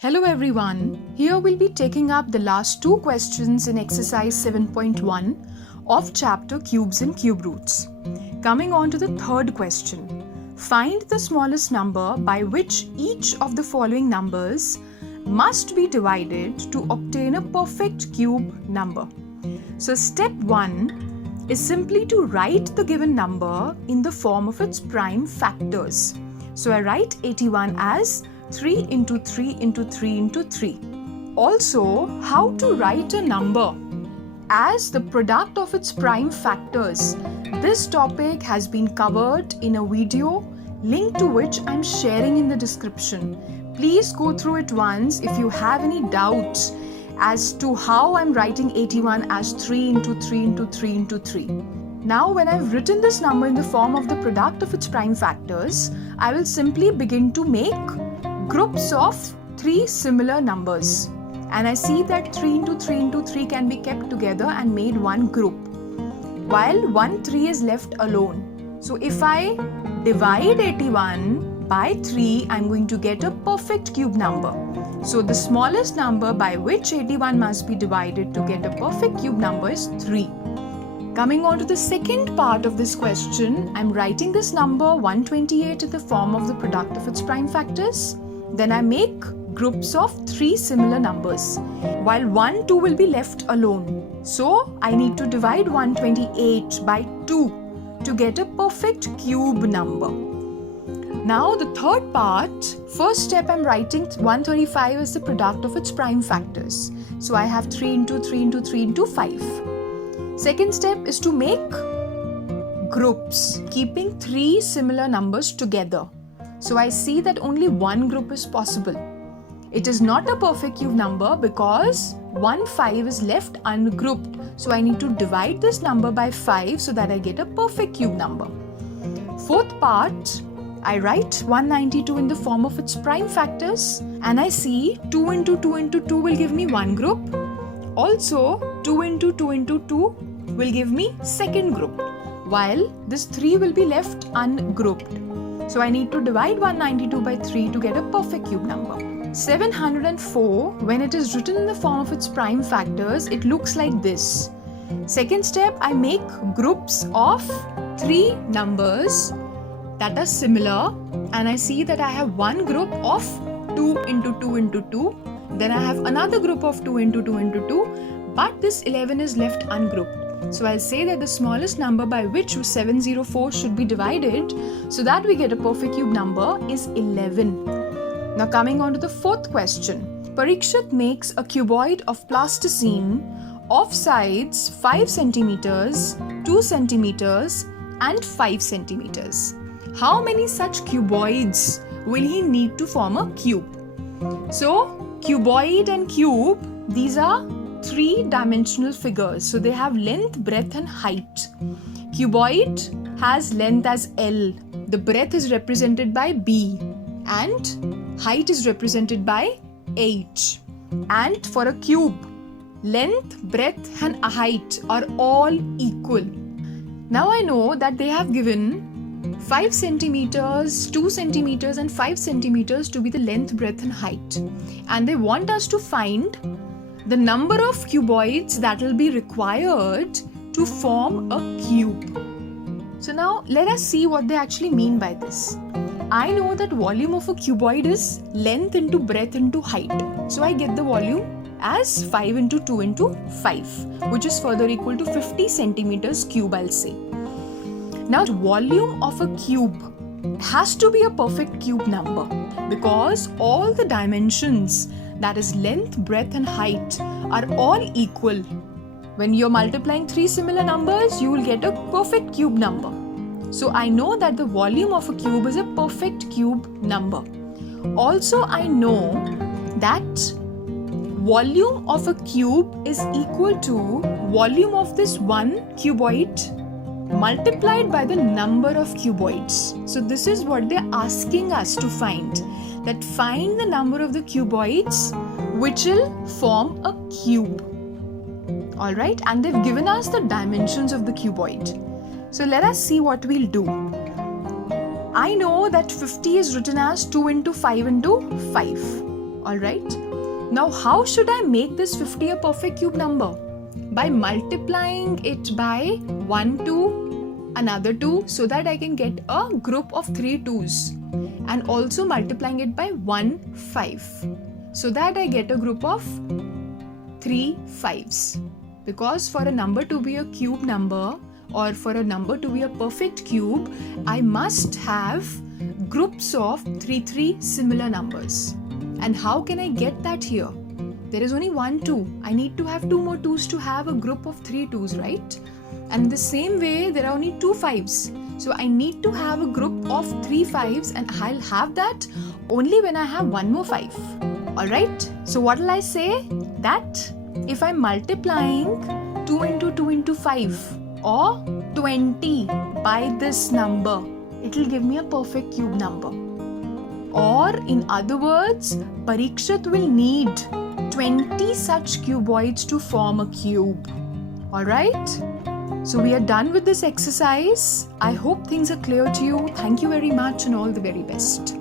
Hello everyone, here we'll be taking up the last two questions in exercise 7.1 of chapter Cubes and Cube Roots. Coming on to the third question. Find the smallest number by which each of the following numbers must be divided to obtain a perfect cube number. So step 1 is simply to write the given number in the form of its prime factors. So I write 81 as 3 into 3 into 3 into 3. Also, how to write a number as the product of its prime factors. This topic has been covered in a video, link to which I'm sharing in the description. Please go through it once if you have any doubts as to how I'm writing 81 as 3 into 3 into 3 into 3. Now, when I've written this number in the form of the product of its prime factors, I will simply begin to make groups of 3 similar numbers, and I see that 3 into 3 into 3 can be kept together and made one group, while 1 3 is left alone. So if I divide 81 by 3, I'm going to get a perfect cube number. So the smallest number by which 81 must be divided to get a perfect cube number is 3. Coming on to the second part of this question, I'm writing this number 128 in the form of the product of its prime factors. Then I make groups of 3 similar numbers, while 1 2 will be left alone. So I need to divide 128 by 2 to get a perfect cube number. Now the third part, first step I'm writing 135 as the product of its prime factors. So I have 3 into 3 into 3 into 5. Second step is to make groups keeping 3 similar numbers together. So I see that only one group is possible. It is not a perfect cube number because 1 5 is left ungrouped. So I need to divide this number by 5 so that I get a perfect cube number. Fourth part, I write 192 in the form of its prime factors, and I see 2 into 2 into 2 will give me one group. Also 2 into 2 into 2 will give me second group, while this 3 will be left ungrouped. So I need to divide 192 by 3 to get a perfect cube number. 704, when it is written in the form of its prime factors, it looks like this. Second step, I make groups of 3 numbers that are similar, and I see that I have one group of 2 into 2 into 2. Then I have another group of 2 into 2 into 2, but this 11 is left ungrouped. So I'll say that the smallest number by which 704 should be divided so that we get a perfect cube number is 11. Now coming on to the fourth question. Parikshit makes a cuboid of plasticine of sides 5 centimeters, 2 centimeters and 5 centimeters. How many such cuboids will he need to form a cube? So cuboid and cube, these are 3-dimensional figures. So they have length, breadth and height. Cuboid has length as L. The breadth is represented by B and height is represented by H. And for a cube, length, breadth and height are all equal. Now I know that they have given 5 centimeters, 2 centimeters and 5 centimeters to be the length, breadth and height. And they want us to find the number of cuboids that will be required to form a cube. So now let us see what they actually mean by this. I know that volume of a cuboid is length into breadth into height. So I get the volume as 5 into 2 into 5, which is further equal to 50 centimeters cube, I'll say. Now the volume of a cube has to be a perfect cube number because all the dimensions, that is length, breadth and height, are all equal. When you're multiplying 3 similar numbers, you will get a perfect cube number. So I know that the volume of a cube is a perfect cube number. Also I know that volume of a cube is equal to volume of this one cuboid multiplied by the number of cuboids. So this is what they're asking us to find. That find the number of the cuboids which will form a cube. Alright, and they've given us the dimensions of the cuboid. So let us see what we'll do. I know that 50 is written as 2 into 5 into 5. Alright? Now how should I make this 50 a perfect cube number? By multiplying it by 1 2, another 2, so that I can get a group of 3 2s, and also multiplying it by 1 5, so that I get a group of 3 5s. Because for a number to be a cube number, or for a number to be a perfect cube, I must have groups of 3 similar numbers. And how can I get that here? There is only 1 2. I need to have 2 more 2s to have a group of 3 2s, right? And in the same way, there are only 2 5s. So I need to have a group of 3 5s, and I'll have that only when I have 1 more 5. Alright? So what will I say? That if I'm multiplying 2 into 2 into 5 or 20 by this number, it will give me a perfect cube number. Or in other words, Parikshit will need 20 such cuboids to form a cube. Alright? So we are done with this exercise. I hope things are clear to you. Thank you very much and all the very best.